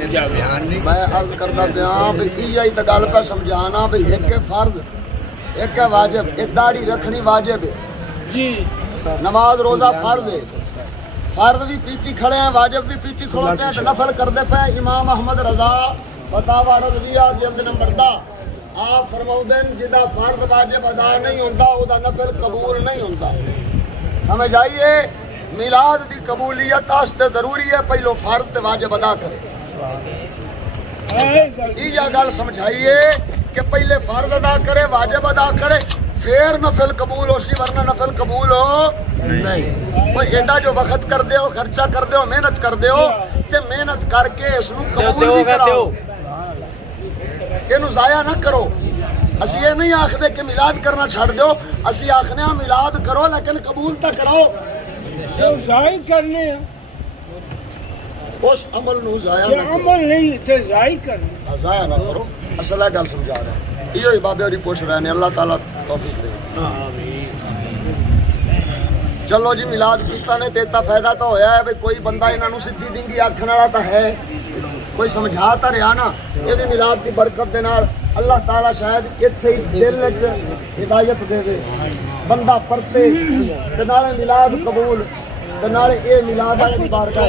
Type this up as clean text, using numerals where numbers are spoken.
میں عرض کرتا بیان بھی یہی تو گل پہ سمجھانا بھی ایک فرض ایک ہے واجب، ایک داڑھی رکھنی واجب ہے جی، نماز روزہ فرض ہے، فرض بھی پیتی کھڑے ہیں واجب بھی پیتی کھڑوتے ہیں، نفل کردے پہ امام احمد رضا فتاوی رضویہ جلد نمبر 10 آپ فرماؤدن جدا فرض واجب ادا نہیں ہوتا او دا نفل قبول نہیں ہوتا۔ سمجھ آئیے میلاد دی قبولیت آستے ضروری ہے پہلو فرض تے واجب ادا کرے، یہ گل سمجھائیے کہ پہلے فرض ادا کرے واجب ادا کرے پھر نفل قبول ہو سی، ورنہ نفل قبول ہو نہیں۔ وہ ایڈا جو وقت کر دے ہو، خرچہ کر دے ہو، محنت کر دے ہو تے محنت کر کے اس نو قبول بھی کراؤ، یہ ضائع نہ کرو۔ اسی یہ نہیں آخدے کہ میلاد کرنا چھڑ دو، اسی آخنے ہاں میلاد کرو لیکن قبول تا کراؤ، ضائع کرنے اس عمل نو ضائع نہ کرو، عمل نہیں تے ضائع کرنے ضائع نہ کرو۔ اصل ہے گل سمجھا رہے ہیں، یہ بابے اور پوچھ رہے ہیں، اللہ تعالیٰ توفیق دے۔ چلو جی میلاد کیتا نے تیتا فائدہ تو ہویا ہے، کوئی بندہ انہوں سدھی ڈنگی آکھن والا تو ہے، کوئی سمجھاتا رہا نا، یہ بھی میلاد کی برکت دے نال اللہ تعالیٰ شاید اتھے ہی دل وچ ہدایت دے دے، بندہ پرتے تے نالے میلاد قبول تے نالے اے میلاد والے دی بارگاہ